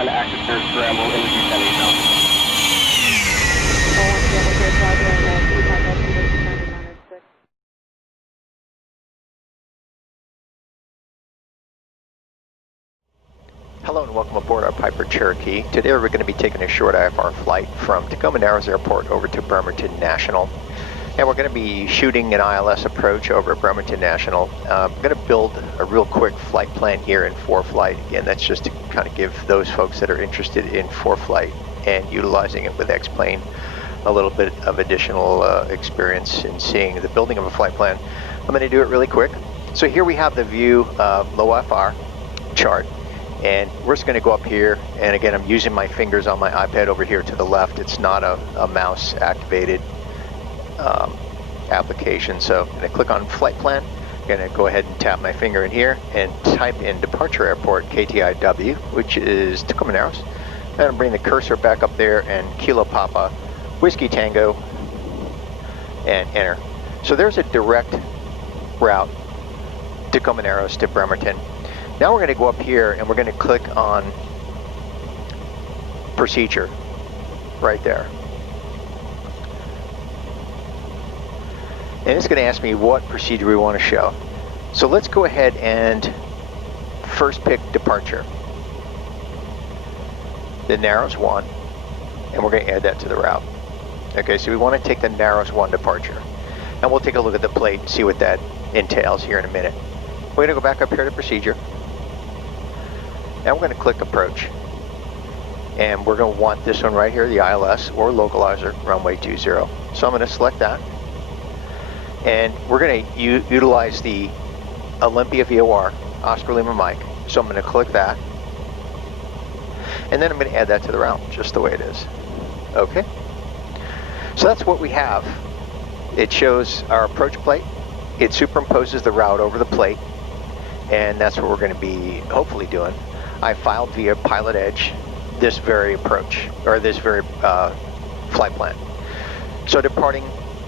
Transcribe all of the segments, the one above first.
on active third scramble in the descending zone. Hello and welcome aboard our Piper Cherokee. Today we're going to be taking a short IFR flight from Tacoma Narrows Airport over to Bremerton National. And we're going to be shooting an ILS approach over at Bremerton National. I'm going to build a real quick flight plan here in ForeFlight. Again, that's just to kind of give those folks that are interested in ForeFlight and utilizing it with X-Plane a little bit of additional experience in seeing the building of a flight plan. I'm going to do it really quick. So here we have the view low IFR chart. And we're just going to go up here, and again, I'm using my fingers on my iPad over here to the left. It's not a mouse activated application. So I'm going to click on flight plan. I'm going to go ahead and tap my finger in here and type in departure airport KTIW, which is Tacoma Narrows. I'm going to bring the cursor back up there and Kilo Papa, Whiskey Tango, and enter. So there's a direct route, Tacoma Narrows to Bremerton. Now we're going to go up here and we're going to click on procedure right there. And it's going to ask me what procedure we want to show. So let's go ahead and first pick departure. The Narrows 1, and we're going to add that to the route. Okay, so we want to take the Narrows 1 departure. And we'll take a look at the plate and see what that entails here in a minute. We're going to go back up here to procedure. Now we're going to click approach, and we're going to want this one right here, the ILS or localizer, runway 20. So I'm going to select that, and we're going to utilize the Olympia VOR, Oscar Lima Mike. So I'm going to click that, and then I'm going to add that to the route, just the way it is. Okay. So that's what we have. It shows our approach plate. It superimposes the route over the plate, and that's what we're going to be hopefully doing. I filed via PilotEdge this very approach, or this very flight plan. So departing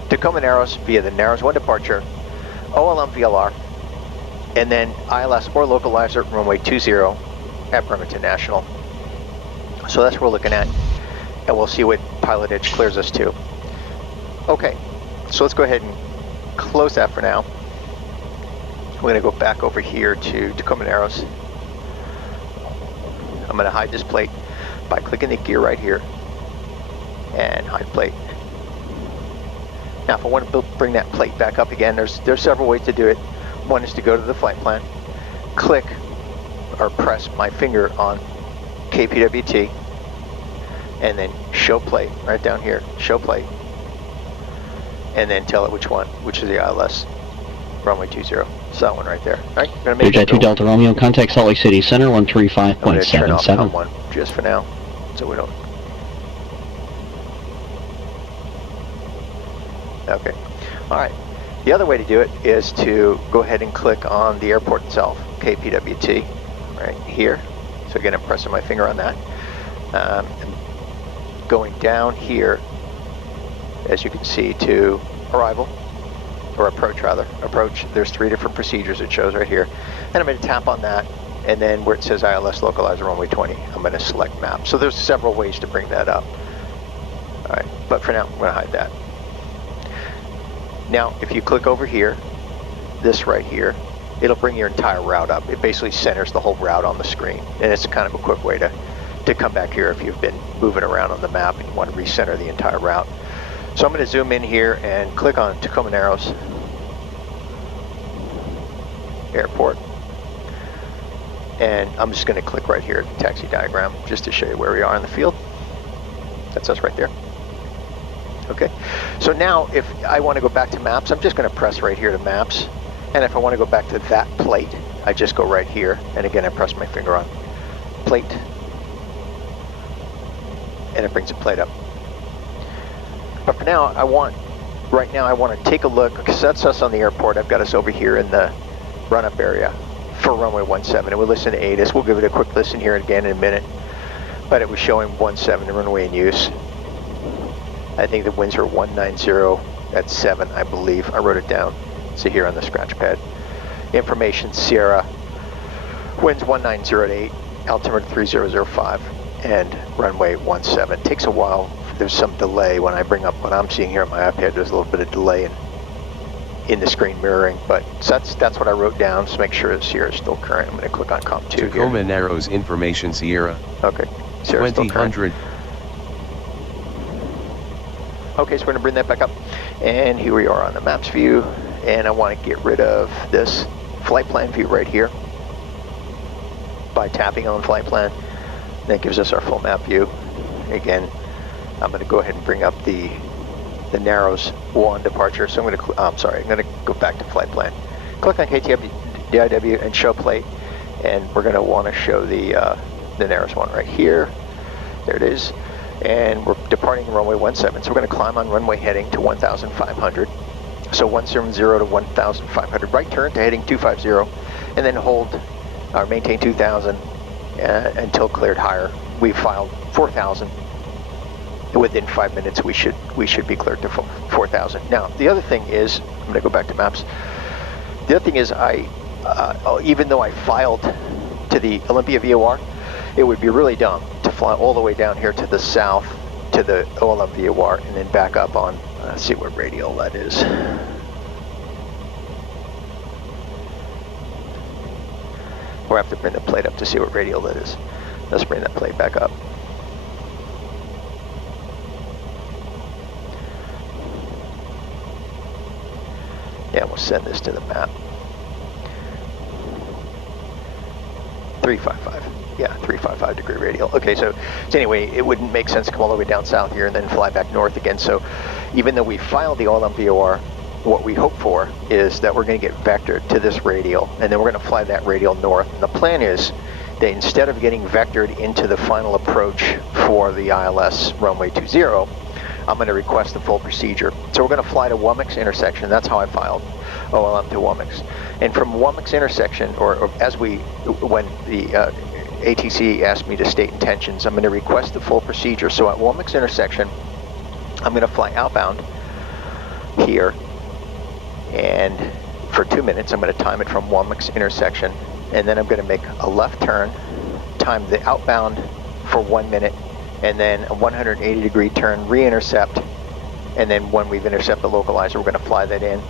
Tacoma Narrows via the Narrows 1 departure, OLM VLR, and then ILS or localizer runway 20 at Bremerton National. So that's what we're looking at, and we'll see what PilotEdge clears us to. Okay, so let's go ahead and close that for now. We're going to go back over here to Tacoma Narrows. I'm going to hide this plate by clicking the gear right here and hide plate. Now if I want to bring that plate back up again, there's several ways to do it. One is to go to the flight plan, click or press my finger on KPWT, and then show plate right down here, show plate, and then tell it which one, which is the ILS runway 20. So that one right there. All right, I'm gonna make Jet 2 Delta Romeo, contact Salt Lake City Center 135.77. Turn off that one just for now, so we don't. Okay. All right. The other way to do it is to go ahead and click on the airport itself, KPWT, right here. So again, I'm pressing my finger on that. And going down here, as you can see, to arrival. Or approach rather, approach. There's 3 different procedures it shows right here. And I'm going to tap on that, and then where it says ILS localizer runway 20, I'm going to select map. So there's several ways to bring that up. All right, but for now, I'm going to hide that. Now, if you click over here, this right here, it'll bring your entire route up. It basically centers the whole route on the screen. And it's kind of a quick way to come back here if you've been moving around on the map and you want to recenter the entire route. So I'm going to zoom in here and click on Tacoma Narrows Airport. And I'm just going to click right here at the taxi diagram just to show you where we are in the field. That's us right there. Okay. So now if I want to go back to maps, I'm just going to press right here to maps. And if I want to go back to that plate, I just go right here. And again, I press my finger on plate. And it brings the plate up. But for now, right now I want to take a look, because that's us on the airport. I've got us over here in the run-up area for runway 17. And we'll listen to ATIS. We'll give it a quick listen here again in a minute. But it was showing 17 runway in use. I think the winds are 190 at 7, I believe. I wrote it down. See here on the scratch pad. Information Sierra. Winds 190 at 8. Altimeter 3005. and runway 17. Takes a while. There's some delay when I bring up what I'm seeing here on my iPad. There's a little bit of delay in the screen mirroring, but so that's what I wrote down. So make sure that Sierra is still current. I'm going to click on COM2 Tacoma here. Narrows information Sierra. Okay, Sierra's still current. 2000. Okay, so we're going to bring that back up, and here we are on the maps view, and I want to get rid of this flight plan view right here by tapping on flight plan. That gives us our full map view. Again, I'm going to go ahead and bring up the Narrows 1 departure. So I'm going to go back to flight plan. Click on KTIW and show plate, and we're going to want to show the Narrows 1 right here. There it is. And we're departing runway 17. So we're going to climb on runway heading to 1,500. So 170 to 1,500. Right turn to heading 250, and then hold or maintain 2,000 until cleared higher. We filed 4,000. Within 5 minutes, we should be cleared to 4,000. Now, the other thing is, I'm going to go back to maps. The other thing is, even though I filed to the Olympia VOR, it would be really dumb to fly all the way down here to the south to the OLM VOR and then back up on, let's see what radial that is. We'll have to bring the plate up to see what radial that is. Let's bring that plate back up. Yeah, we'll send this to the map. 355. Yeah, 355 degree radial. Okay, so anyway, it wouldn't make sense to come all the way down south here and then fly back north again. So even though we filed the OLM VOR, what we hope for is that we're going to get vectored to this radial, and then we're going to fly that radial north. And the plan is that instead of getting vectored into the final approach for the ILS runway 20, I'm going to request the full procedure. So we're going to fly to Womack's intersection. That's how I filed OLM to Womack's. And from Womack's intersection, or as when the ATC asked me to state intentions, I'm going to request the full procedure. So at Womack's intersection, I'm going to fly outbound here, and for 2 minutes, I'm going to time it from Womack's intersection, and then I'm going to make a left turn, time the outbound for 1 minute, and then a 180 degree turn, re-intercept, and then when we've intercepted the localizer, we're going to fly that in,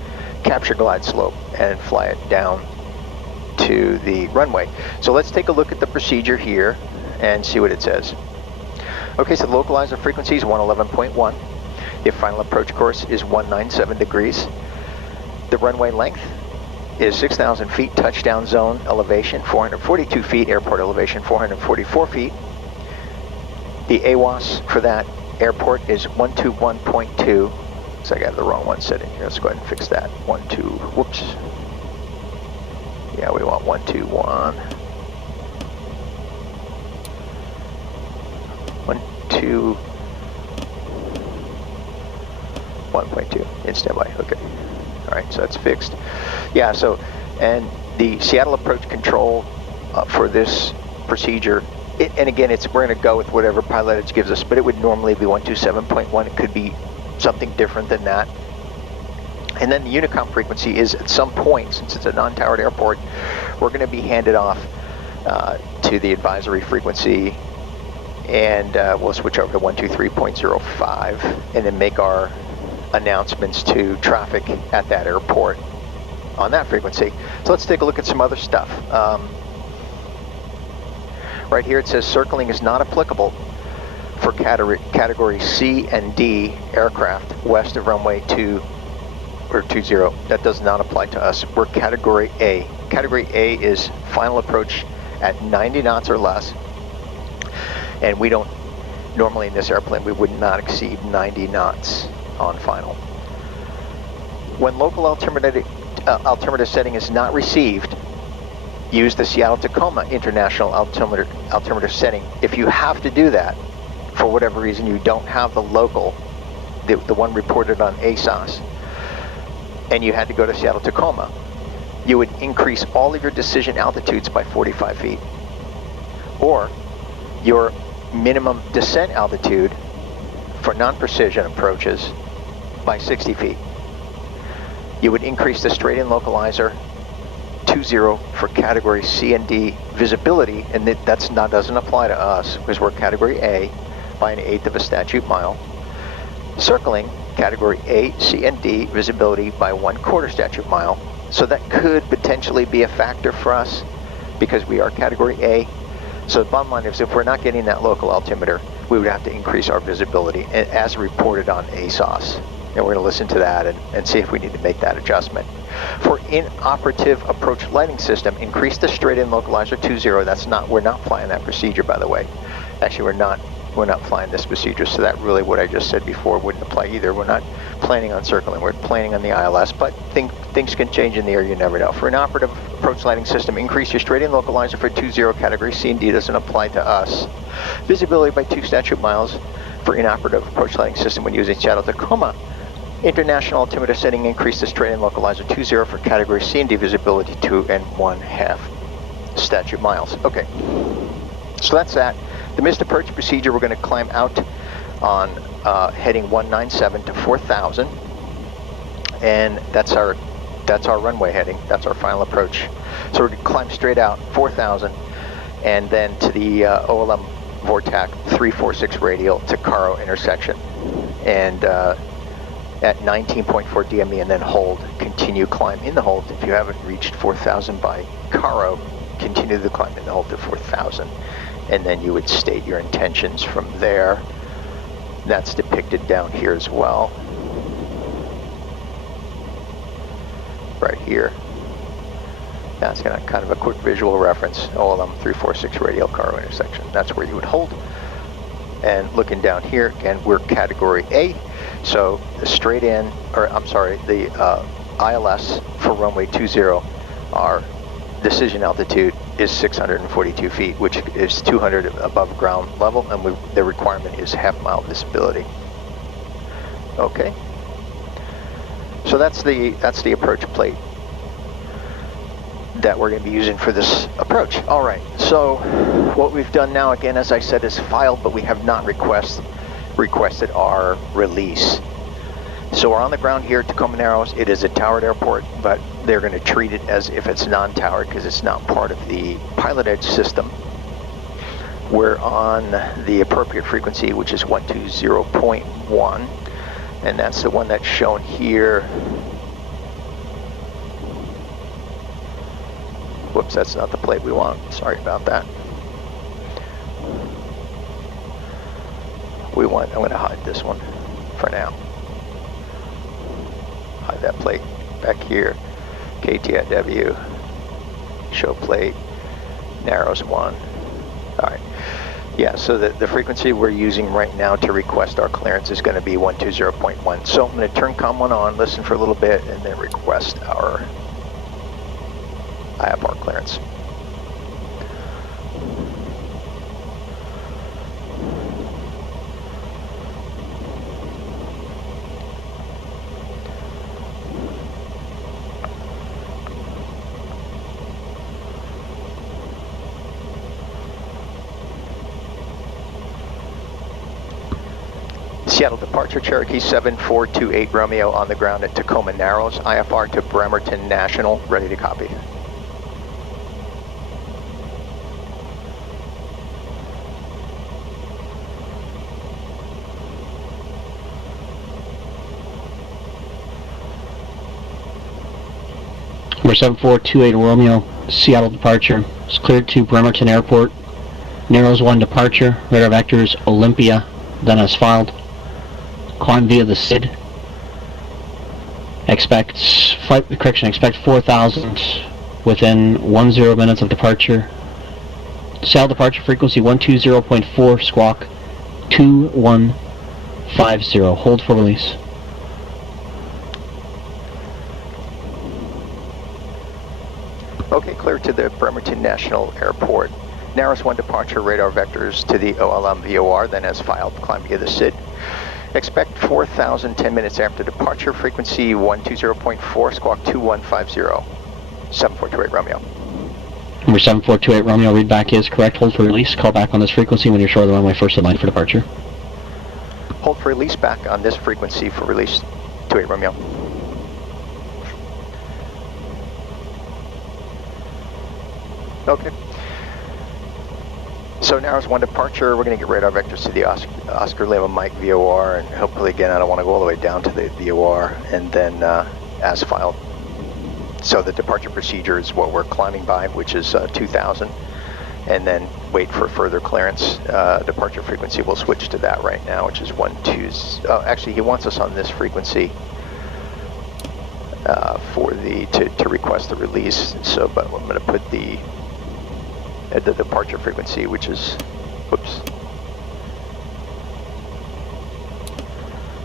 capture glide slope, and fly it down to the runway. So let's take a look at the procedure here and see what it says. Okay, so the localizer frequency is 111.1. The final approach course is 197 degrees. The runway length is 6,000 feet, touchdown zone elevation 442 feet, airport elevation 444 feet. The AWOS for that airport is 121.2. So I got the wrong one set in here. Let's go ahead and fix that. 12, whoops. Yeah, we want 121. 1.2 in standby. Okay. All right, so that's fixed. Yeah, so, and the Seattle approach control for this procedure, and again, we're going to go with whatever PilotEdge gives us, but it would normally be 127.1. It could be something different than that. And then the Unicom frequency is at some point, since it's a non-towered airport, we're going to be handed off to the advisory frequency, and we'll switch over to 123.05 and then make our announcements to traffic at that airport on that frequency. So let's take a look at some other stuff. Right here it says circling is not applicable for category C and D aircraft west of runway 20. That does not apply to us. We're category A. Category A is final approach at 90 knots or less, and we don't, normally in this airplane, we would not exceed 90 knots on final. When local altimeter setting is not received, use the Seattle-Tacoma International altimeter setting. If you have to do that, for whatever reason you don't have the local, the one reported on ASOS, and you had to go to Seattle-Tacoma, you would increase all of your decision altitudes by 45 feet, or your minimum descent altitude for non-precision approaches by 60 feet. You would increase the straight-in localizer 20 for category C and D visibility, and doesn't apply to us because we're category A by an eighth of a statute mile. Circling category A, C, and D visibility by 1/4 statute mile. So that could potentially be a factor for us because we are category A. So the bottom line is if we're not getting that local altimeter, we would have to increase our visibility as reported on ASOS. And we're going to listen to that and see if we need to make that adjustment. For inoperative approach lighting system, increase the straight-in localizer 20. We're not flying that procedure, by the way. Actually, we're not flying this procedure, so that really what I just said before wouldn't apply either. We're not planning on circling, we're planning on the ILS, but things can change in the air, you never know. For inoperative approach lighting system, increase your straight-in localizer for 20 category C and D, doesn't apply to us. Visibility by 2 statute miles for inoperative approach lighting system when using Seattle Tacoma International altimeter setting, increase the straight-in localizer 20 for category C and D visibility 2 1/2 statute miles. Okay, so that's that. The missed approach procedure, we're going to climb out on heading 197 to 4,000, and that's our runway heading. That's our final approach. So we're going to climb straight out 4,000, and then to the OLM Vortac 346 radial to Caro intersection, and at 19.4 DME, and then hold. Continue climb in the hold. If you haven't reached 4,000 by Caro, continue the climb in the hold to 4,000. And then you would state your intentions from there. That's depicted down here as well. Right here. That's kind of a quick visual reference. OLM 346 radial Caro intersection. That's where you would hold. And looking down here, again, we're category A. So the straight in, or I'm sorry, the ILS for runway 20, our decision altitude is 642 feet, which is 200 above ground level, and the requirement is half-mile visibility. Okay. So that's the approach plate that we're going to be using for this approach. All right. So what we've done now, again, as I said, is filed, but we have not requested our release. So we're on the ground here at Tacoma Narrows. It is a towered airport, but they're going to treat it as if it's non-towered because it's not part of the PilotEdge system. We're on the appropriate frequency, which is 120.1, and that's the one that's shown here. Whoops, that's not the plate we want. Sorry about that. I'm going to hide this one for now. Hide that plate back here. KTIW, show plate, Narrows 1. All right. Yeah, so the frequency we're using right now to request our clearance is going to be 120.1. So I'm going to turn COM 1 on, listen for a little bit, and then request our IFR clearance. Seattle departure, Cherokee 7428 Romeo on the ground at Tacoma Narrows, IFR to Bremerton National, ready to copy. Number 7428 Romeo, Seattle departure, is cleared to Bremerton Airport. Narrows 1 departure, radar vectors Olympia, then as filed. Climb via the SID. Expect 4,000 within 10 minutes of departure. Seattle departure frequency 120.4, squawk 2150. Hold for release. Okay, clear to the Bremerton National Airport. Narrows 1 departure, radar vectors to the OLM VOR, then as filed, climb via the SID. Expect 4,000 10 minutes after departure, frequency 120.4, squawk 2150. 7428 Romeo. Number 7428 Romeo, readback is correct. Hold for release. Call back on this frequency when you're sure of the runway first in line for departure. Hold for release back on this frequency for release 28 Romeo. Okay. So Narrows 1 departure, we're going to get radar vectors to the Oscar Lima Mike VOR, and hopefully, again, I don't want to go all the way down to the VOR, and then as filed. So the departure procedure is what we're climbing by, which is 2,000, and then wait for further clearance. Departure frequency, we'll switch to that right now, which is 120. Actually, he wants us on this frequency to request the release. So, but I'm going to put the departure frequency, which is, whoops,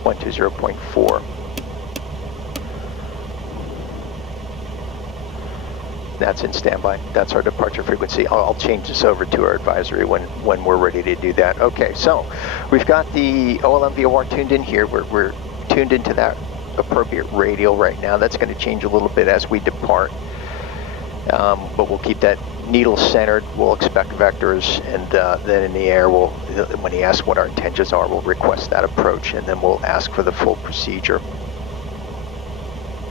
120.4. That's in standby. That's our departure frequency. I'll change this over to our advisory when we're ready to do that. Okay, so we've got the OLM VOR tuned in here. We're tuned into that appropriate radial right now. That's going to change a little bit as we depart, but we'll keep that needle centered. We'll expect vectors, and then in the air, when he asks what our intentions are, we'll request that approach, and then we'll ask for the full procedure.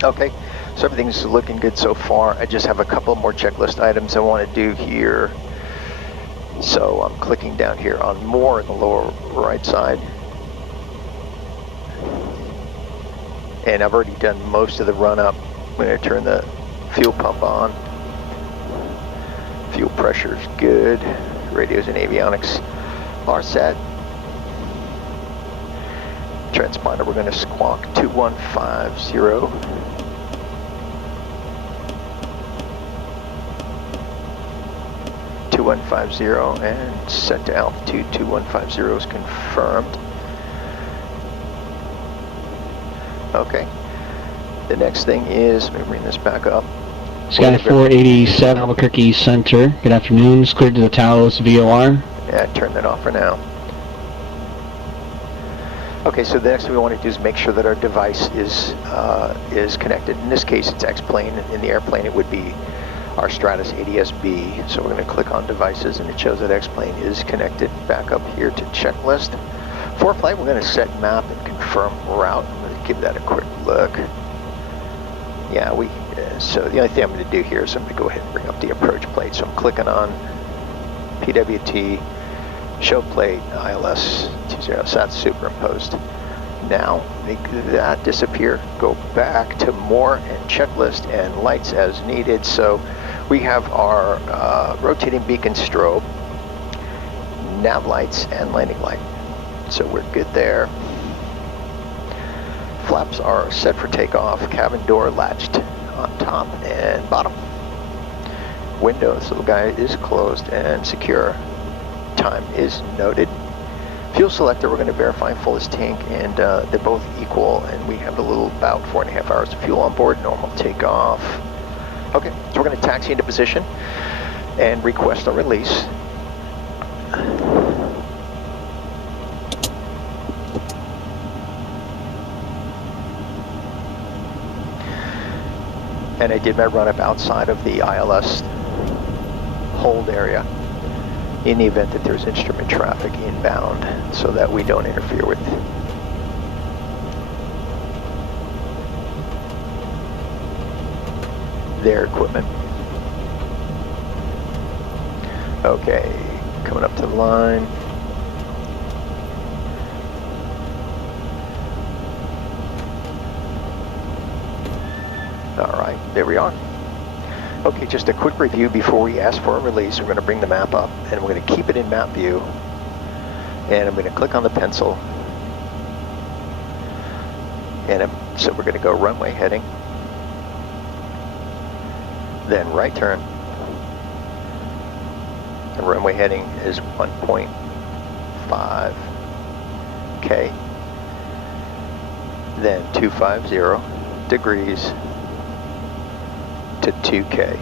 Okay, so everything's looking good so far. I just have a couple more checklist items I want to do here. So I'm clicking down here on more in the lower right side. And I've already done most of the run up. I'm going to turn the fuel pump on. Fuel pressure's good. Radios and avionics are set. Transponder, we're going to squawk 2150. And set to altitude. 2150 is confirmed. Okay. The next thing is, let me bring this back up. Sky 487 Albuquerque Center. Good afternoon. It's cleared to the Taos VOR. Yeah, turn that off for now. Okay, so the next thing we want to do is make sure that our device is connected. In this case, it's X-plane. In the airplane, it would be our Stratus ADS-B. So we're going to click on devices, and it shows that X-plane is connected. Back up here to checklist. ForeFlight, we're going to set map and confirm route. I'm going to give that a quick look. Yeah, so the only thing I'm going to do here is I'm going to go ahead and bring up the approach plate. So I'm clicking on PWT, show plate, ILS 20, so that's superimposed. Now, make that disappear, go back to more and checklist and lights as needed. So we have our rotating beacon strobe, nav lights, and landing light. So we're good there. Flaps are set for takeoff, cabin door latched on top and bottom. Window, this little guy is closed and secure. Time is noted. Fuel selector, we're going to verify fullest tank, and they're both equal, and we have a little about 4.5 hours of fuel on board, normal takeoff. Okay, so we're going to taxi into position and request a release. And I did my run up outside of the ILS hold area in the event that there's instrument traffic inbound, so that we don't interfere with their equipment. Okay, coming up to the line. All right, there we are. Okay, just a quick review before we ask for a release. We're going to bring the map up, and we're going to keep it in map view. And I'm going to click on the pencil. And so we're going to go runway heading. Then right turn. The runway heading is 1.5K. Then 250 degrees to 2K,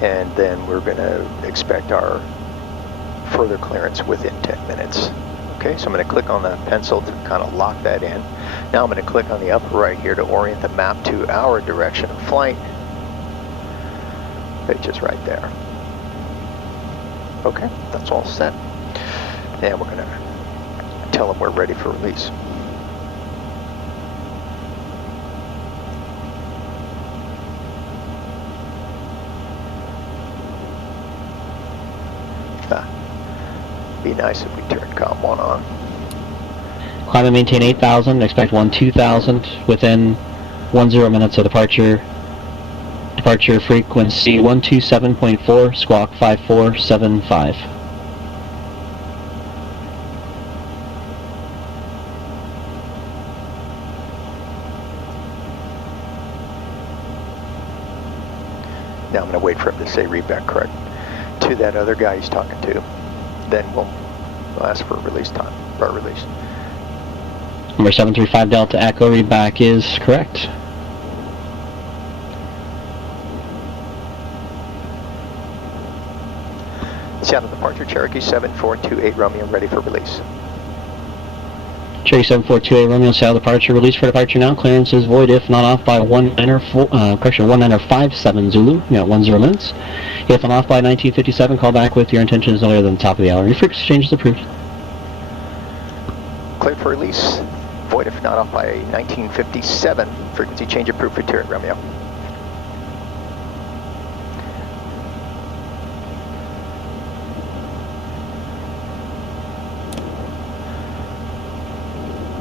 and then we're going to expect our further clearance within 10 minutes. Okay, so I'm going to click on that pencil to kind of lock that in. Now I'm going to click on the upper right here to orient the map to our direction of flight, which is right there. Okay, that's all set, and we're going to tell them we're ready for release. be nice if we turned COM 1 on. Climb and maintain 8,000, expect 2000 within 10 minutes of departure. Departure frequency 127.4, squawk 5475. Now I'm going to wait for him to say read back correct to that other guy he's talking to. Then we'll ask for release time, or release. Number 735 Delta Echo, read back is correct. Seattle departure, Cherokee 7428 Romeo, ready for release. Cherokee 7428 Romeo, Seattle departure, release for departure now. Clearance is void if not off by 1957 Zulu. You got 10 minutes. If not off by 1957, call back with your intentions earlier than the top of the hour. Your frequency change is approved. Cleared for release. Void if not off by 1957. Frequency change approved for turret Romeo.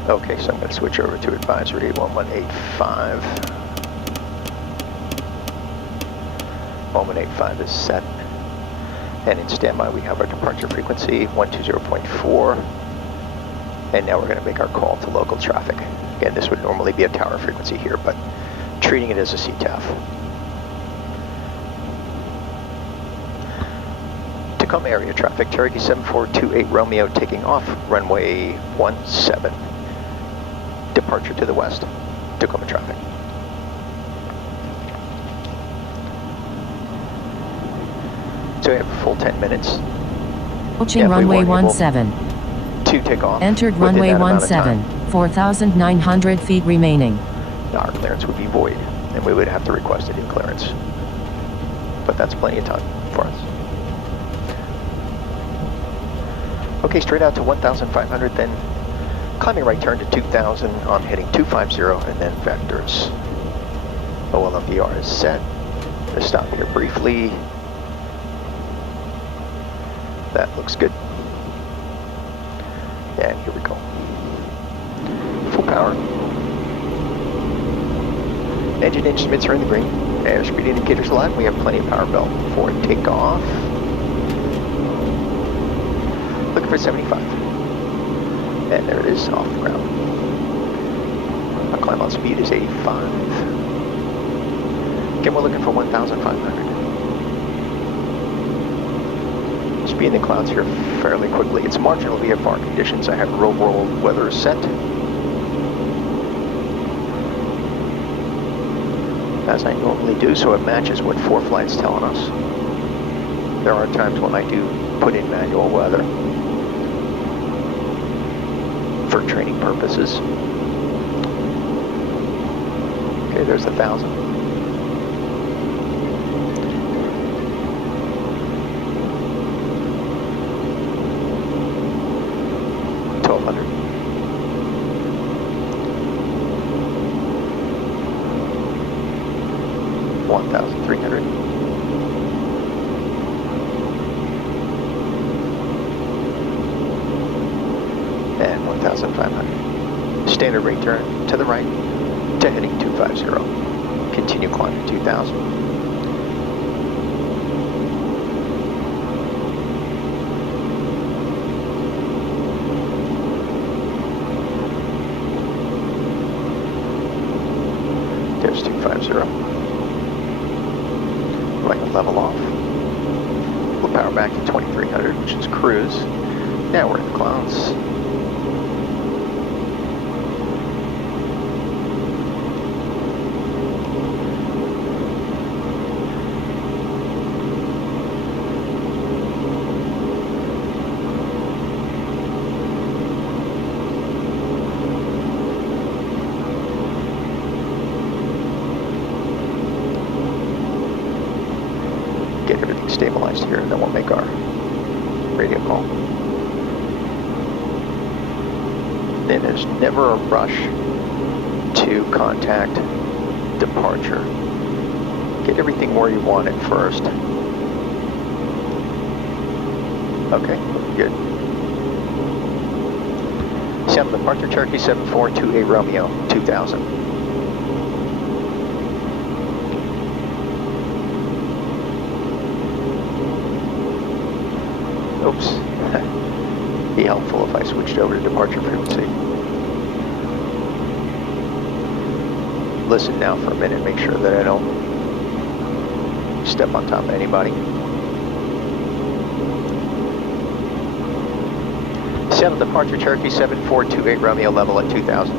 Okay, so I'm going to switch over to advisory 1185. 1185 is set. And in standby we have our departure frequency 120.4. And now we're going to make our call to local traffic. Again, this would normally be a tower frequency here, but treating it as a CTAF. Tacoma area traffic, Cherokee 7428 Romeo taking off, runway 17. Departure to the west, Tacoma traffic. So we have a full 10 minutes. Approaching runway 17. To take off. Entered runway 17, 4,900 feet remaining. Our clearance would be void, and we would have to request a new clearance. But that's plenty of time for us. Okay, straight out to 1,500, then climbing right turn to 2,000 on heading 250, and then vectors. OLMVR is set. Let's stop here briefly. That looks good. And here we go. Full power. Engine instruments are in the green. Airspeed indicators alive. We have plenty of power belt for takeoff. Looking for 75. And there it is, off the ground. Our climb on speed is 85. Again, we're looking for 1,500. Speed in the clouds here fairly quickly. It's marginal VFR conditions. I have real world weather set. As I normally do, so it matches what ForeFlight's telling us. There are times when I do put in manual weather for training purposes. Okay, there's 1,000. Standard rate turn to the right to heading 250. Continue climbing 2,000. There's 250. Right, level off. We'll power back to 2300, which is cruise. Now we're in the clouds. Get everything stabilized here, and then we'll make our radio call. Then there's never a rush to contact departure. Get everything where you want it first. Okay, good. Seattle departure, Cherokee 7428 Romeo, 2000. Oops. Be helpful if I switched over to departure frequency. Listen now for a minute, make sure that I don't step on top of anybody. Seattle departure, Cherokee 7428 Romeo, level at 2000.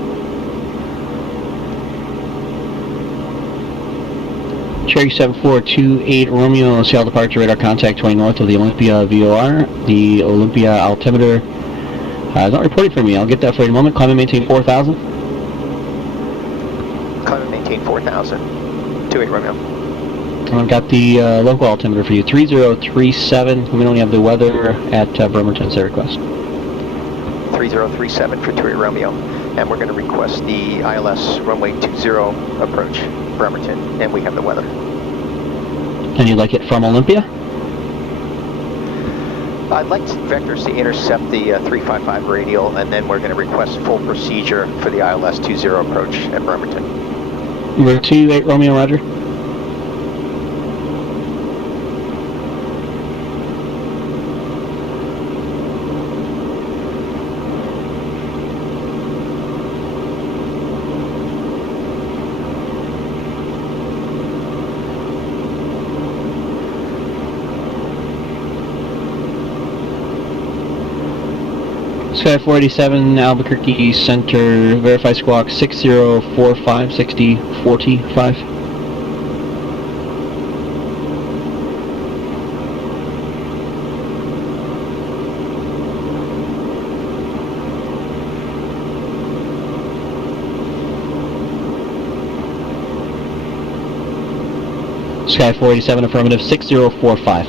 Cherokee 7428 Romeo, Seattle departure, radar contact 20 north of the Olympia VOR. The Olympia altimeter is not reported for me. I'll get that for you in a moment. Climb and maintain 4,000. Climb and maintain 4,000. 28 Romeo. I've got the local altimeter for you, 3037. We only have the weather at Bremerton, at request. 3037 for 28 Romeo. And we're going to request the ILS runway 20 approach, Bremerton, and we have the weather. And you'd like it from Olympia? I'd like vectors to intercept the 355 radial, and then we're going to request full procedure for the ILS 20 approach at Bremerton. Number 28 Romeo, roger. Sky 487 Albuquerque Center, verify squawk 6045, 6045. Sky 487 affirmative, 6045.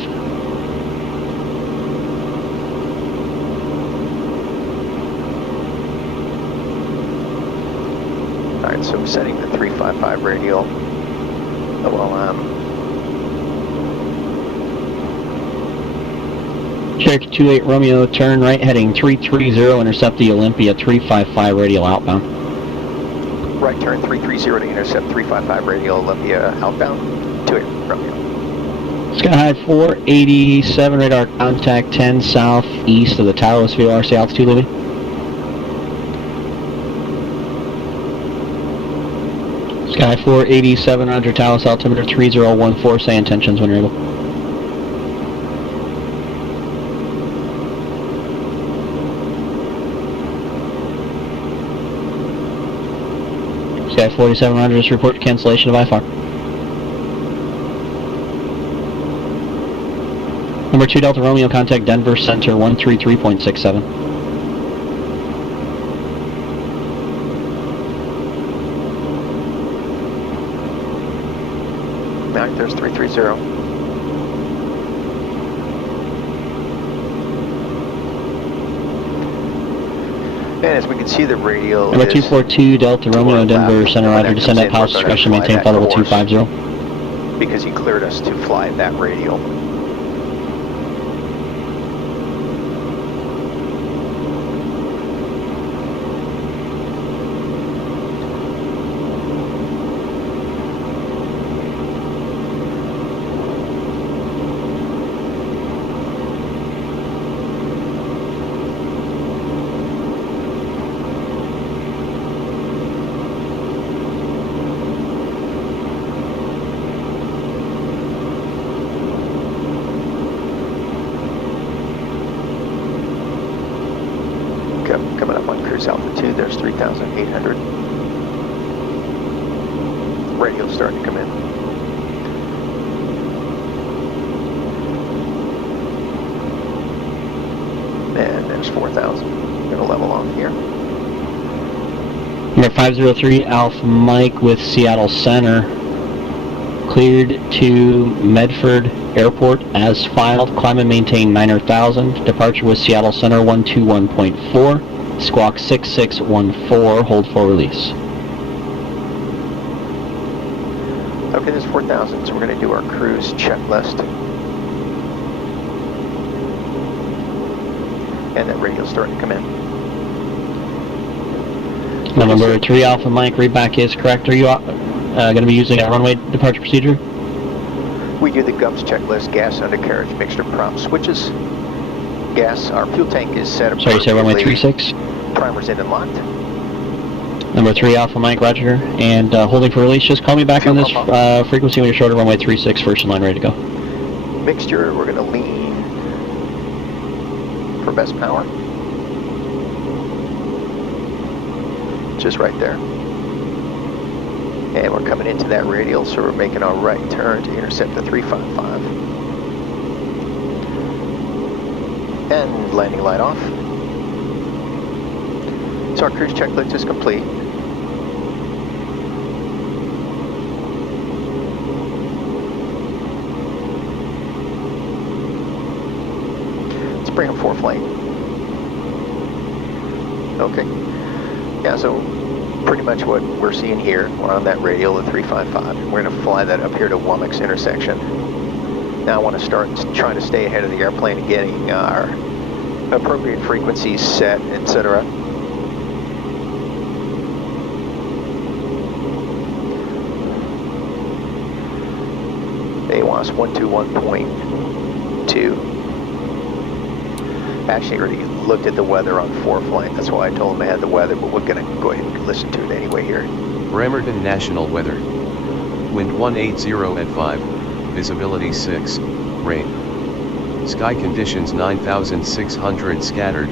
Alright, so I'm setting the 355 radial OLM. Cherokee 28 Romeo, turn right heading 330, intercept the Olympia 355 radial outbound. Right turn 330 to intercept 355 radial Olympia outbound. 28 Romeo. Sky High 487, radar contact 10 southeast of the Taos VOR, say altitude leaving. Sky 487, roger, Taos altimeter 3014, say intentions when you're able. Sky 487, roger, just report cancellation of IFR. Number 2 Delta Romeo, contact Denver Center 133.67. Alright, there's 330. And as we can see, the radial Number is 242 Delta Romeo, Denver Center, roger, descend at pilot's discretion, maintain flight level 250. because he cleared us to fly that radial. Coming up on cruise altitude, there's 3,800. Radio's starting to come in. And there's 4,000. Gonna level off here. Number 503 Alpha Mike with Seattle Center, cleared to Medford Airport as filed, climb and maintain 9,000, departure with Seattle Center 121.4, squawk 6614, hold for release. Okay, there's 4,000, so we're going to do our cruise checklist. And that radio's starting to come in. November 3 Alpha Mike, readback is correct. Are you going to be using a runway departure procedure? We do the GUMS checklist, gas, undercarriage, mixture, prompt switches. Gas, our fuel tank is set up. Sorry, you said runway 36? Primers in and locked. Number 3 Alpha Mike, roger. And holding for release, just call me back on this frequency when you're short of runway 36, first in line, ready to go. Mixture, we're going to lean for best power. Just right there. And we're coming into that radial, so we're making our right turn to intercept the 355. And landing light off. So our cruise checklist is complete. Let's bring up ForeFlight. Okay. Yeah, so pretty much what we're seeing here, we're on that radial of 355. We're going to fly that up here to Womack's intersection. Now I want to start trying to stay ahead of the airplane and getting our appropriate frequencies set, etc. AWAS 121.2. Actually, I already looked at the weather on ForeFlight. That's why I told them I had the weather, but we're going to go ahead and listen to it anyway here. Bremerton National weather. Wind 180 at 5, visibility 6, rain. Sky conditions 9,600 scattered,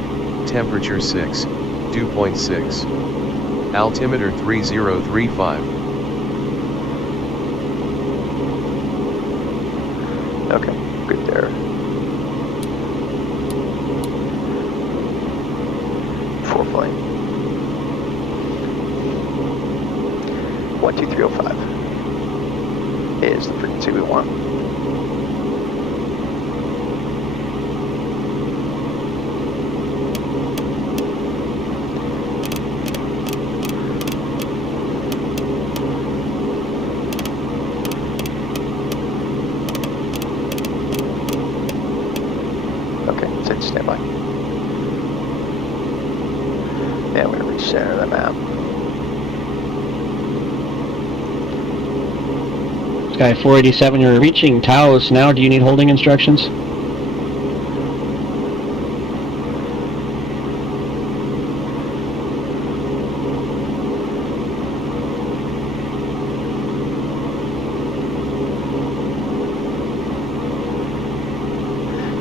temperature 6, dew point 6. Altimeter 3035. Okay, good there. ForeFlight. 12305 is the frequency we want. Okay, set standby. Now we're going to recenter the map. Sky 487, you're reaching Taos now. Do you need holding instructions?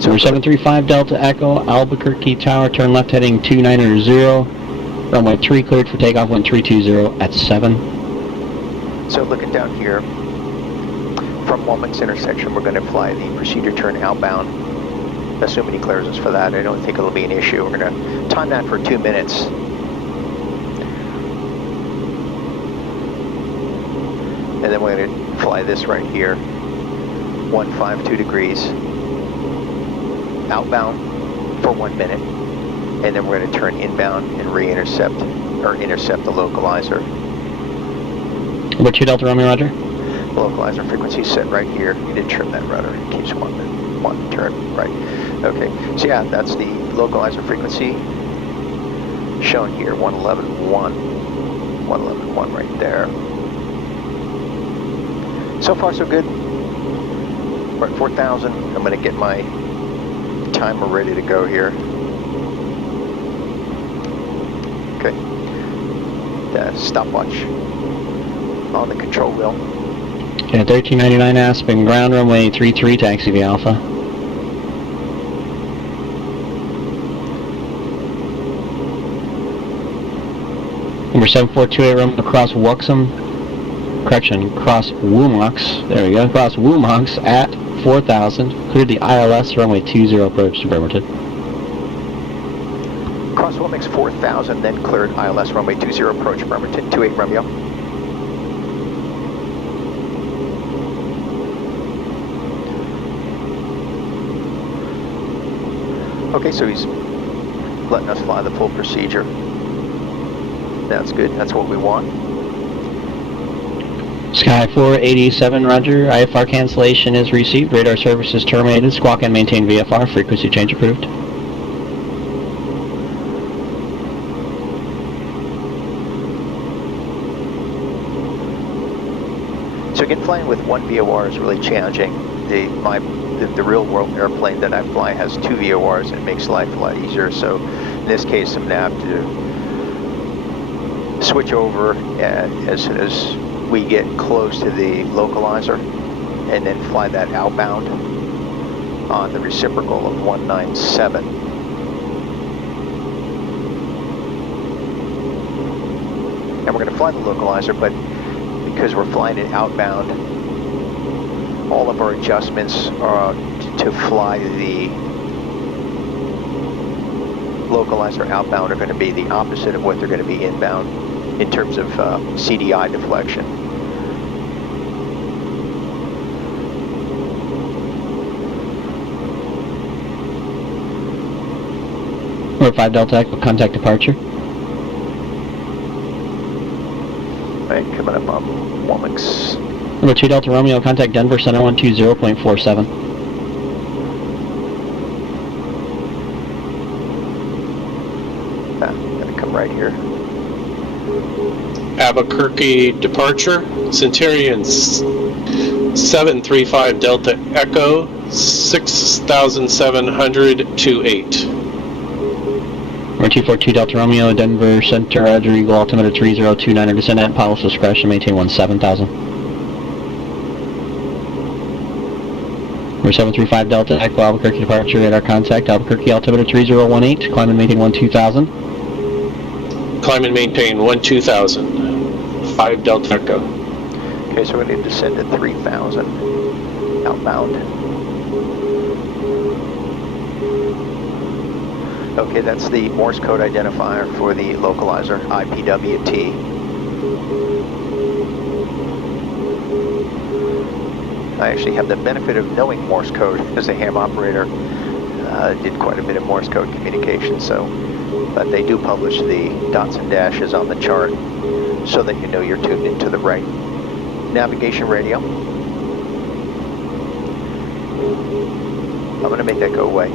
Number 735 Delta Echo, Albuquerque Tower, turn left heading 290. Runway 3 cleared for takeoff, wind 320 at 7. So looking down here, from Womack's intersection, we're going to fly the procedure turn outbound, assuming he clears us for that. I don't think it'll be an issue. We're going to time that for 2 minutes. And then we're going to fly this right here, 152 degrees, outbound for 1 minute. And then we're going to turn inbound and re-intercept, or intercept the localizer. Number 2 Delta Romeo, roger. Localizer frequency set right here. You did trim that rudder. It keeps one turn, right. Okay, so yeah, that's the localizer frequency shown here, 111.1. 111.1 right there. So far so good. We're at 4,000. I'm going to get my timer ready to go here. Okay. The stopwatch on the control wheel. Okay, 1399 Aspen, ground runway 33, taxi via Alpha. Number 7428, Roman, across Wuxum, cross Womack's, there we go, cross Womack's at 4,000, cleared the ILS, runway 20 approach to Bremerton. Cross Womack's 4,000, then cleared ILS, runway 20 approach Bremerton, 28 Romeo. Okay, so he's letting us fly the full procedure. That's good, that's what we want. Sky 487, roger. IFR cancellation is received. Radar service is terminated. Squawk and maintain VFR. Frequency change approved. So again, flying with one VOR is really challenging. The real world airplane that I fly has two VORs, and it makes life a lot easier. So in this case, I'm gonna have to switch over as soon as we get close to the localizer, and then fly that outbound on the reciprocal of 197. And we're going to fly the localizer, but because we're flying it outbound, all of our adjustments are to fly the localizer outbound are going to be the opposite of what they're going to be inbound in terms of CDI deflection. Number 5 Delta Echo, contact departure. Right, coming up on Womack's. Number 2 Delta Romeo, contact Denver, center 120.47. Gonna come right here. Albuquerque departure, Centurion 735 Delta Echo, 6,700 to 8. Number 242 Delta Romeo, Denver Center, RWY, altimeter 3029, descend at pilot's discretion, maintain 17,000. Number 735 Delta Echo, Albuquerque departure, radar contact, Albuquerque altimeter 3018, climb and maintain 12,000. Climb and maintain 12,000. 5 Delta Echo. Okay, so we're going to descend at 3,000 outbound. Okay, that's the Morse code identifier for the localizer, IPWT. I actually have the benefit of knowing Morse code as a ham operator. Did quite a bit of Morse code communication, but they do publish the dots and dashes on the chart so that you know you're tuned into the right navigation radio. I'm going to make that go away.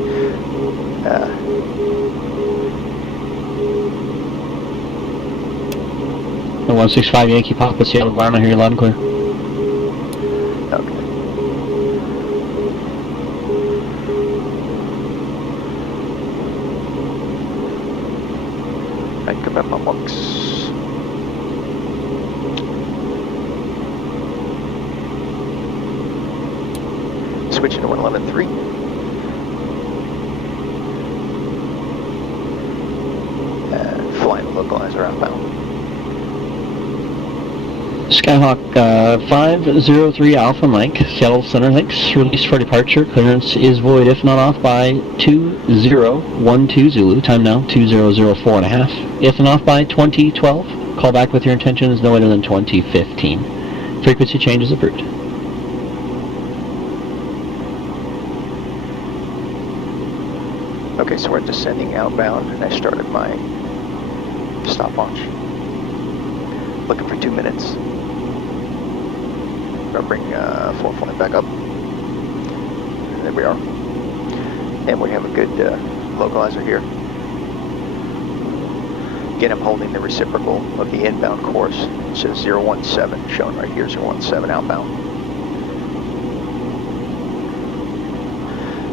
165 Yankee Papa, Seattle Barn, I hear you loud and clear. Okay. Right, come up on Womack's. Switching to 111.3. Flying the localizer outbound. Skyhawk 503 Alpha Mike, Seattle Center, thanks. Release for departure. Clearance is void if not off by 2012 Zulu. Time now 2004.5. If and off by 2012. Call back with your intentions no later than 2015. Frequency change is approved. Okay, so we're descending outbound, and I started my stopwatch. Looking for 2 minutes. I'll bring ForeFlight back up. There we are. And we have a good localizer here. Again, I'm holding the reciprocal of the inbound course. It says 017, shown right here, 017 outbound.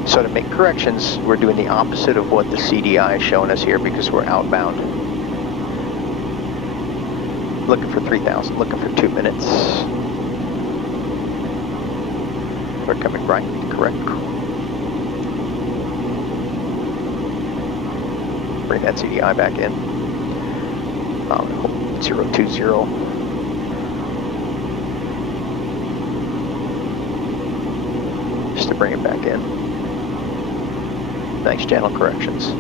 So to make corrections, we're doing the opposite of what the CDI is showing us here because we're outbound. Looking for 3,000, looking for 2 minutes. We're coming right, correct. Bring that CDI back in. 020. Just to bring it back in. Nice channel corrections.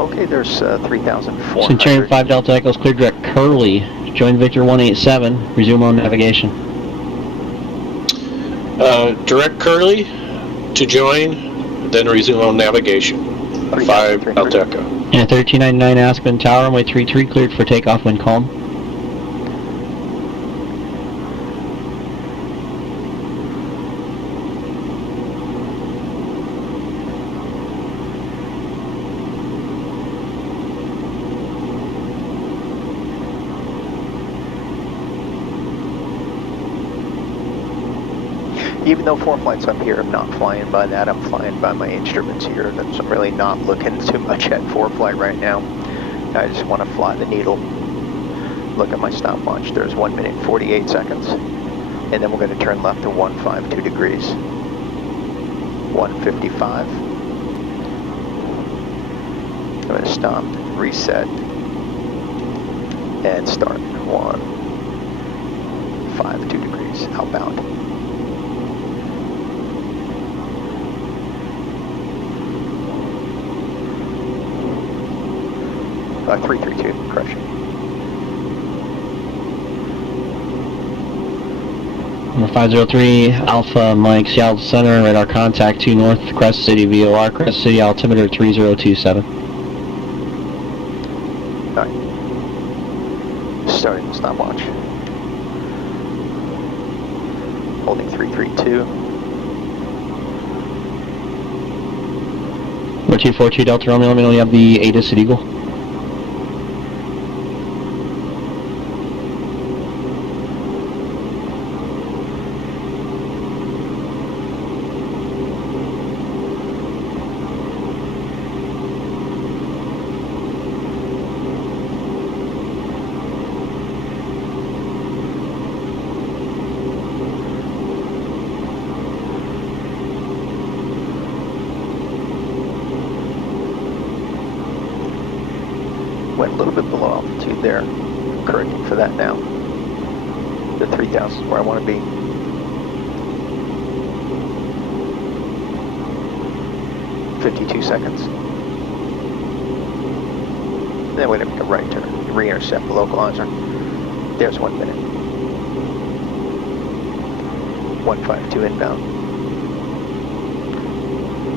Okay, there's 3,400. Centurion 5 Delta Echoes, clear direct Curly. Join Victor 187. Resume on navigation. Direct Curly to join, then resume on navigation. 5 Delta Echo. And 1399 Aspen Tower, runway 33, cleared for takeoff when calm. Even though ForeFlight's up here, I'm not flying by that. I'm flying by my instruments here. I'm really not looking too much at ForeFlight right now. I just want to fly the needle. Look at my stopwatch. There's 1 minute 48 seconds. And then we're going to turn left to 152 degrees. 155. I'm going to stop, reset, and start. 152 degrees outbound. Uh, 332, correction. Number 503, Alpha Mike, Seattle Center, radar contact 2 north, Crest City VOR, Crest City altimeter 3027. Alright. Starting the stopwatch. Holding 332. 4242 Delta Romeo, let me know you have the ATC Eagle. Went a little bit below altitude there. I'm correcting for that now. The 3000 is where I want to be. .52 seconds. Then we're going to make a right turn, re-intercept the localizer. There's 1 minute. 152 inbound.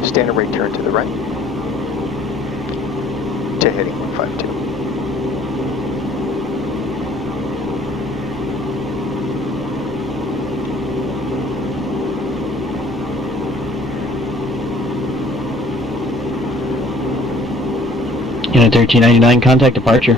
Standard rate turn to the right. To heading 152. Unit 1399, contact departure.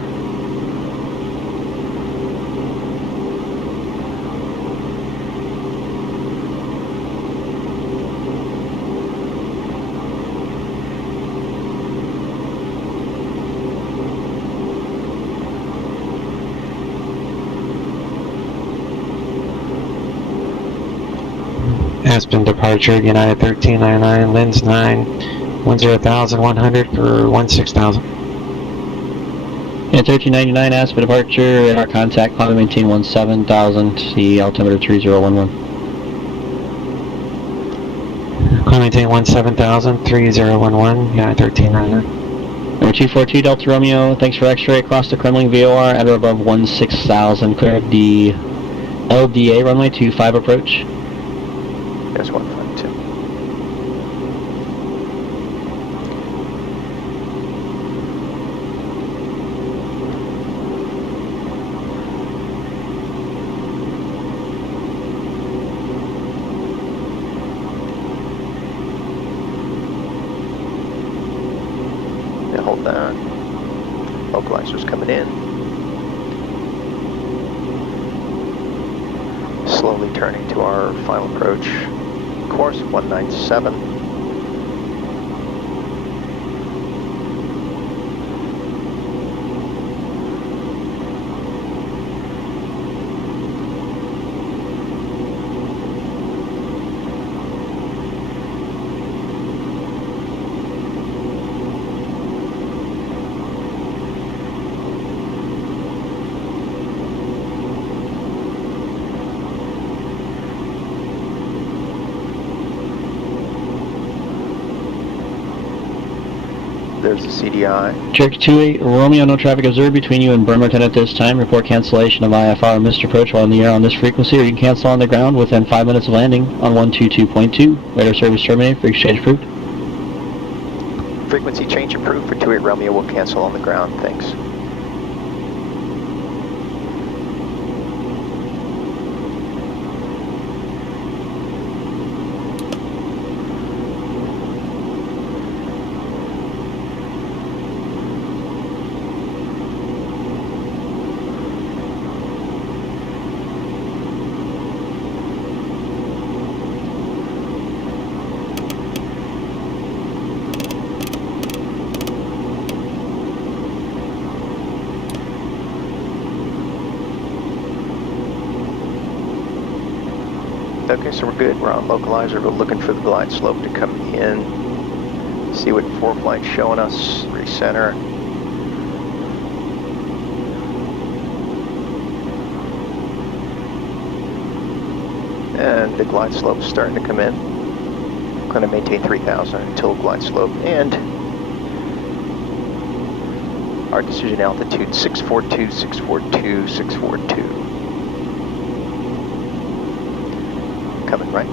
Aspen departure, United 1399, Lens 9, 10,100 for 16,000. Unit 1399, Aspen departure, radar contact, climb and maintain 17,000, the altimeter 3011. Climb maintain 17,000, 3011, United 1399. Number 242 Delta Romeo, thanks for X-ray across the Kremlin VOR at or above 16,000, clear of the LDA runway 25 approach. There's 152. Now hold that. Localizer's coming in. Slowly turning to our final approach. Course 197. There's the CDI. Cherokee 28 Romeo, no traffic observed between you and Bremerton at this time. Report cancellation of IFR missed approach while in the air on this frequency, or you can cancel on the ground within 5 minutes of landing on 122.2. Radar service terminated for exchange approved. Frequency change approved for 28 Romeo. We'll cancel on the ground. Thanks. Okay, so we're good. We're on localizer. We're looking for the glide slope to come in. See what ForeFlight's showing us. Recenter. And the glide slope's starting to come in. I'm going to maintain 3,000 until glide slope. And our decision altitude 642, 642, 642. Coming right.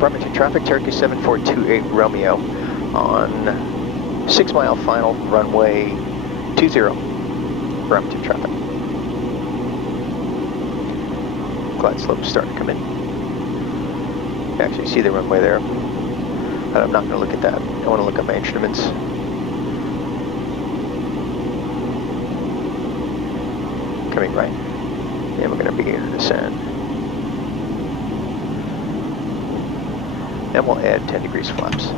Bremerton traffic, Turkey 7428 Romeo on 6 mile final runway 20. Bremerton traffic. Glide slope starting to come in. You actually see the runway there. But I'm not going to look at that. I want to look at my instruments. Coming right. And we're going to begin to descend. And we'll add 10 degrees flaps.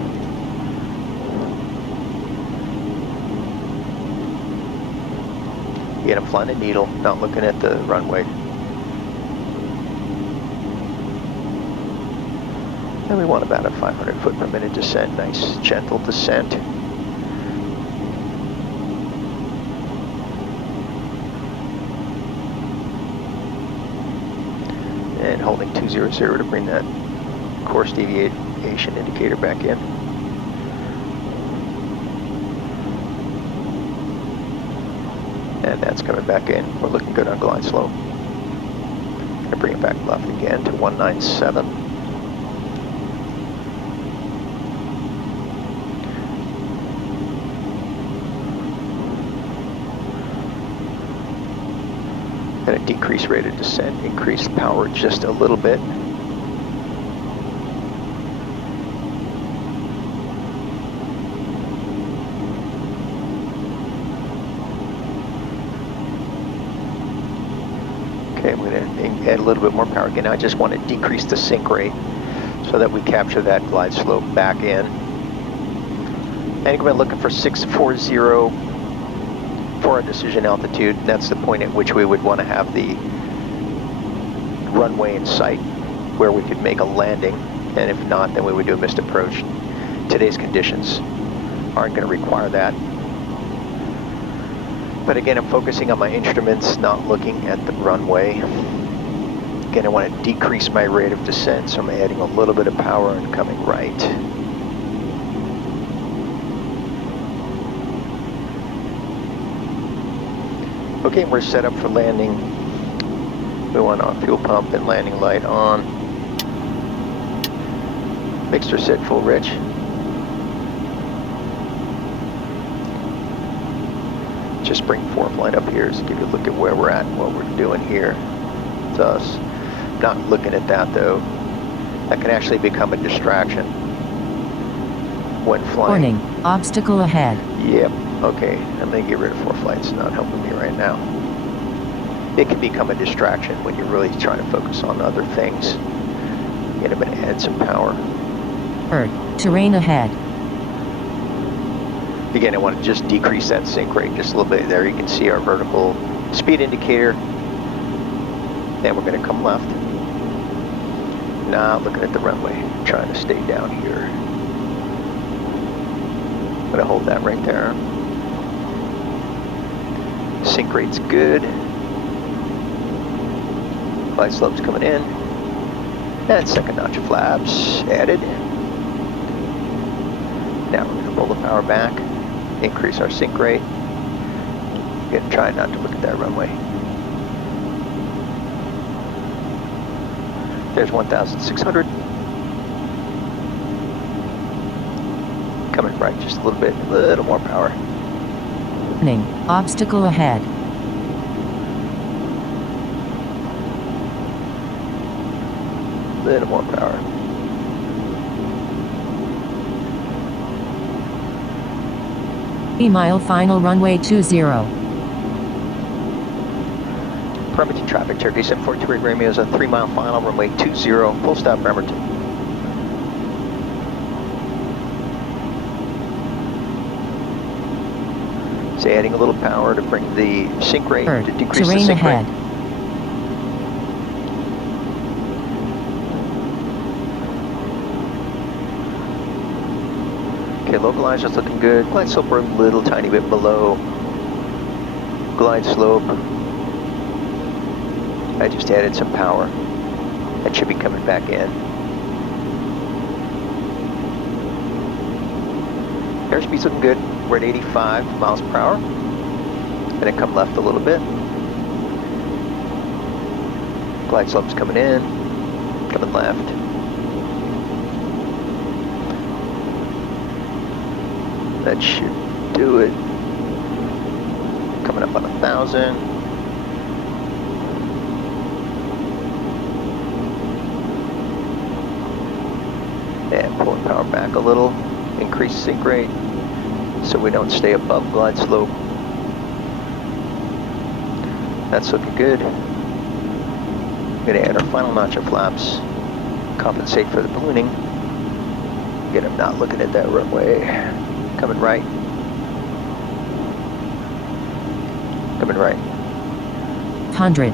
Again, I'm flying a needle, not looking at the runway. And we want about a 500 foot per minute descent. Nice, gentle descent. And holding 200 to bring that course deviation indicator back in. And that's coming back in. We're looking good on glide slope. Gonna bring it back left again to 197. Gonna decrease rate of descent, increase power just a little bit. Okay, I'm going to add a little bit more power. Again, I just want to decrease the sink rate so that we capture that glide slope back in. And we're looking for 640 for our decision altitude. That's the point at which we would want to have the runway in sight where we could make a landing. And if not, then we would do a missed approach. Today's conditions aren't going to require that. But again, I'm focusing on my instruments, not looking at the runway. Again, I want to decrease my rate of descent, so I'm adding a little bit of power and coming right. Okay, we're set up for landing. We want our fuel pump and landing light on. Mixture set full rich. Just bring ForeFlight up here to give you a look at where we're at and what we're doing here. It's us. Not looking at that though. That can actually become a distraction when flying. Warning, obstacle ahead. Yep, okay. I'm gonna get rid of ForeFlight. It's not helping me right now. It can become a distraction when you're really trying to focus on other things. Again, I'm gonna add some power. Terrain ahead. Again, I want to just decrease that sink rate just a little bit. There you can see our vertical speed indicator. Then we're going to come left. Not looking at the runway, trying to stay down here. I'm going to hold that right there. Sink rate's good. Glide slope's coming in. And second notch of flaps added. Now we're going to roll the power back. Increase our sink rate. Again, try not to look at that runway. There's 1,600. Coming right just a little bit, a little more power. Warning, obstacle ahead. A little more power. E-mile final runway 20. Bremerton traffic, Cherokee 742 Romeo is a 3-mile final, runway 20, full stop Bremerton. So adding a little power to bring the sink rate, to decrease the Terrain sink ahead. rate. Okay, localizer's looking good. Glide slope we're a little tiny bit below glide slope. I just added some power. That should be coming back in. Airspeed's looking good. We're at 85 miles per hour. Gonna come left a little bit. Glide slope's coming in, coming left. That should do it. Coming up on 1,000. And pulling power back a little. Increase sink rate so we don't stay above glide slope. That's looking good. I'm gonna add our final notch of flaps. Compensate for the ballooning. Again, I'm not looking at that runway. Coming right. Coming right. 100.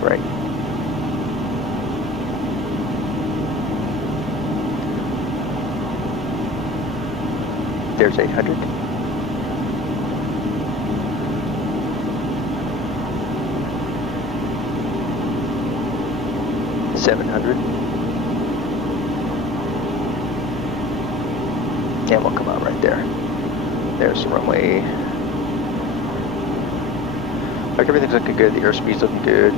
Right. There's 800. And we'll come out right there. There's the runway. Like everything's looking good. The airspeed's looking good.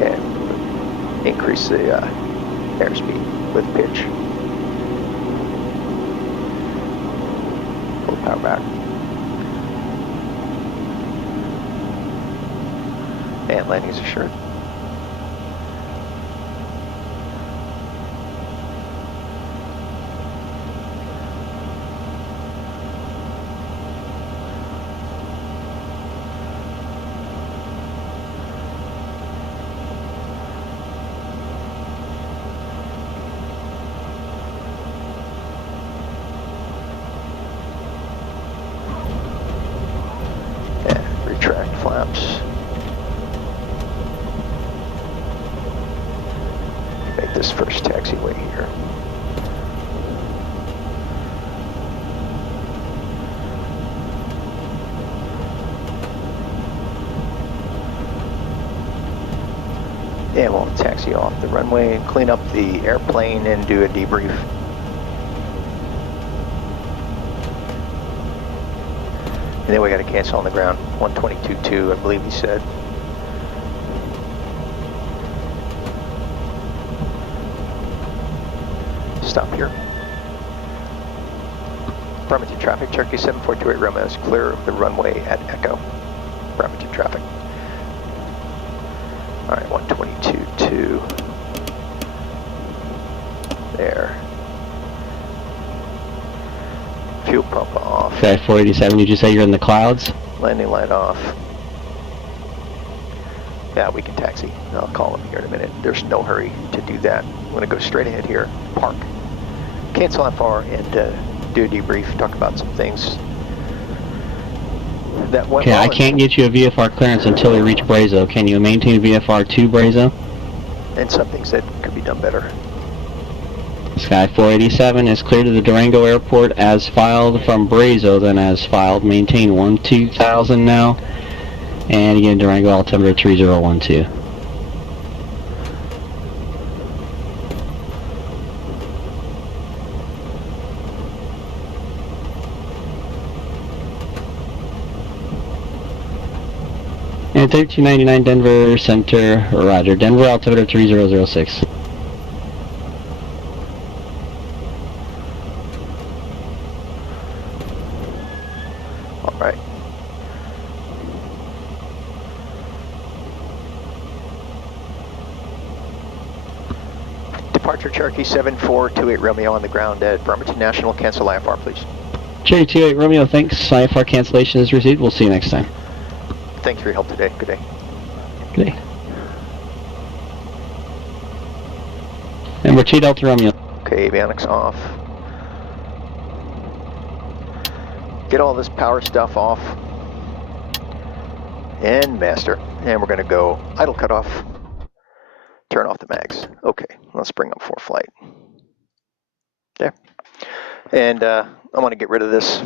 And increase the airspeed with pitch. Pull power back. And landing's assured. And retract flaps. Make this first taxiway here. And we'll taxi off the runway, clean up the airplane, and do a debrief. And then we got to cancel on the ground. 122.2, I believe he said. Stop here. Bremerton traffic, Cherokee 7428 Romeo is clear of the runway at Echo. Bremerton traffic. All right, 122.2. There. Fuel pump off. Okay, 487, did you say you're in the clouds? Landing light off. Yeah, we can taxi. I'll call him here in a minute. There's no hurry to do that. I'm going to go straight ahead here, park, cancel IFR, and do a debrief, talk about some things that went Okay, well. I can't get you a VFR clearance until we reach Brazo. Can you maintain VFR to Brazo? And some things that could be done better. Sky 487 is clear to the Durango Airport as filed from Brazo, then as filed. Maintain 12,000 now. And again, Durango altimeter 3012. And 1399 Denver Center, roger. Denver altimeter 3006. departure Cherokee 7428 Romeo on the ground at Bremerton National. Cancel IFR, please. Cherokee 28 Romeo, thanks. IFR cancellation is received. We'll see you next time. Thanks for your help today. Good day. Good day. And we're 2 Delta Romeo. Okay, avionics off. Get all this power stuff off. And master. And we're going to go idle cutoff. Turn off the mags. Okay, let's bring up ForeFlight. There. And I want to get rid of this.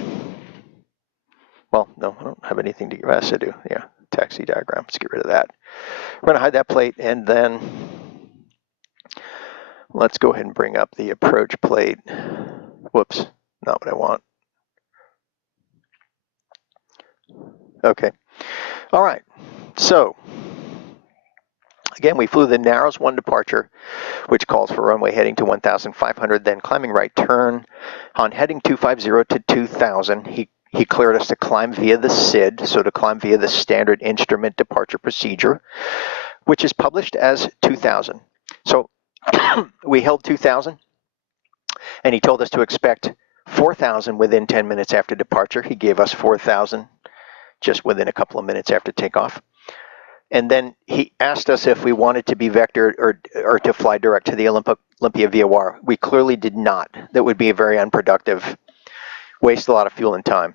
Well, no, I don't have anything to get rid of. Yes, I do. Yeah, taxi diagram. Let's get rid of that. We're going to hide that plate, and then let's go ahead and bring up the approach plate. Whoops, not what I want. Okay. All right. So, again, we flew the Narrows 1 departure, which calls for runway heading to 1,500, then climbing right turn. On heading 250 to 2,000, he cleared us to climb via the SID, so to climb via the Standard Instrument Departure Procedure, which is published as 2,000. So we held 2,000, and he told us to expect 4,000 within 10 minutes after departure. He gave us 4,000 just within a couple of minutes after takeoff. And then he asked us if we wanted to be vectored or to fly direct to the Olympia VOR. We clearly did not. That would be a very unproductive, waste a lot of fuel and time.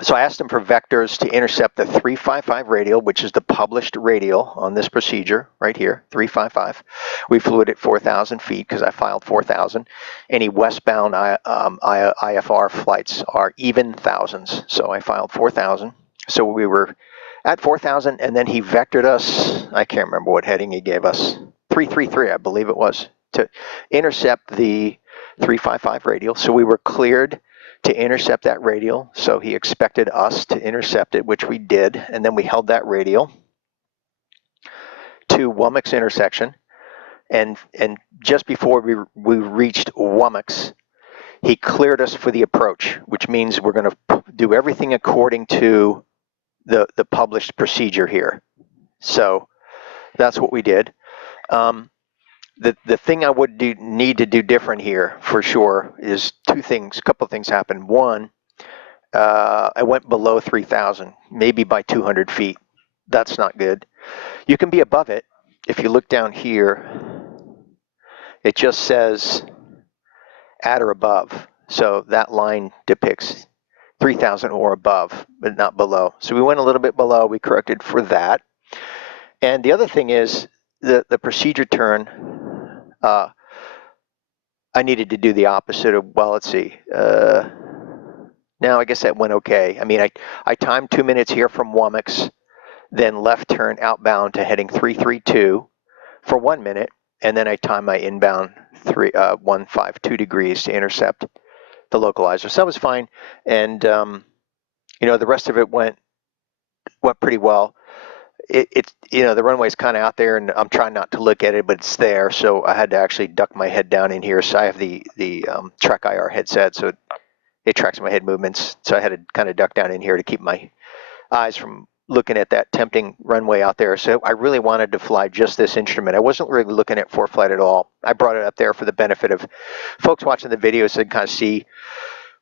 So I asked him for vectors to intercept the 355 radial, which is the published radial on this procedure right here, 355. We flew it at 4,000 feet because I filed 4,000. Any westbound IFR flights are even thousands, so I filed 4,000. So we were at 4,000, and then he vectored us, I can't remember what heading he gave us, 333, I believe it was, to intercept the 355 radial. So we were cleared to intercept that radial, so he expected us to intercept it, which we did, and then we held that radial to Womack's intersection, and just before we reached Womack's, he cleared us for the approach, which means we're going to do everything according to the published procedure here. So that's what we did. The thing I would need to do different here for sure is two things. A couple of things happened. One, I went below 3,000, maybe by 200 feet. That's not good. You can be above it. If you look down here, it just says at or above. So that line depicts 3,000 or above, but not below. So we went a little bit below. We corrected for that. And the other thing is the procedure turn. I needed to do the opposite of, well, let's see. Now I guess that went okay. I mean, I timed 2 minutes here from Womack's, then left turn outbound to heading 332 for 1 minute, and then I timed my inbound 152 degrees to intercept the localizer. So that was fine, and you know, the rest of it went pretty well. It's you know, the runway's kind of out there, and I'm trying not to look at it, but it's there. So I had to actually duck my head down in here. So I have the Trek IR headset, so it tracks my head movements. So I had to kind of duck down in here to keep my eyes from looking at that tempting runway out there. So I really wanted to fly just this instrument. I wasn't really looking at ForeFlight at all. I brought it up there for the benefit of folks watching the video, so they can kind of see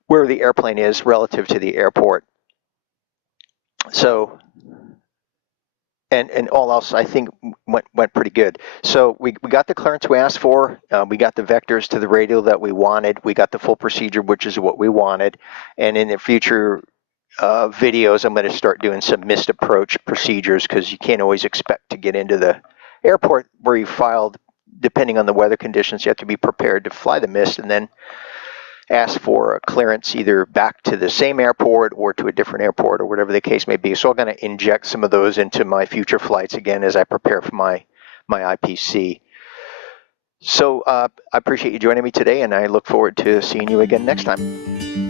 where the airplane is relative to the airport. So. And all else, I think, went pretty good. So we got the clearance we asked for. We got the vectors to the radial that we wanted. We got the full procedure, which is what we wanted. And in the future videos, I'm going to start doing some missed approach procedures, because you can't always expect to get into the airport where you filed. Depending on the weather conditions, you have to be prepared to fly the mist and then ask for a clearance either back to the same airport or to a different airport, or whatever the case may be. So I'm going to inject some of those into my future flights again as I prepare for my IPC. So I appreciate you joining me today, and I look forward to seeing you again next time.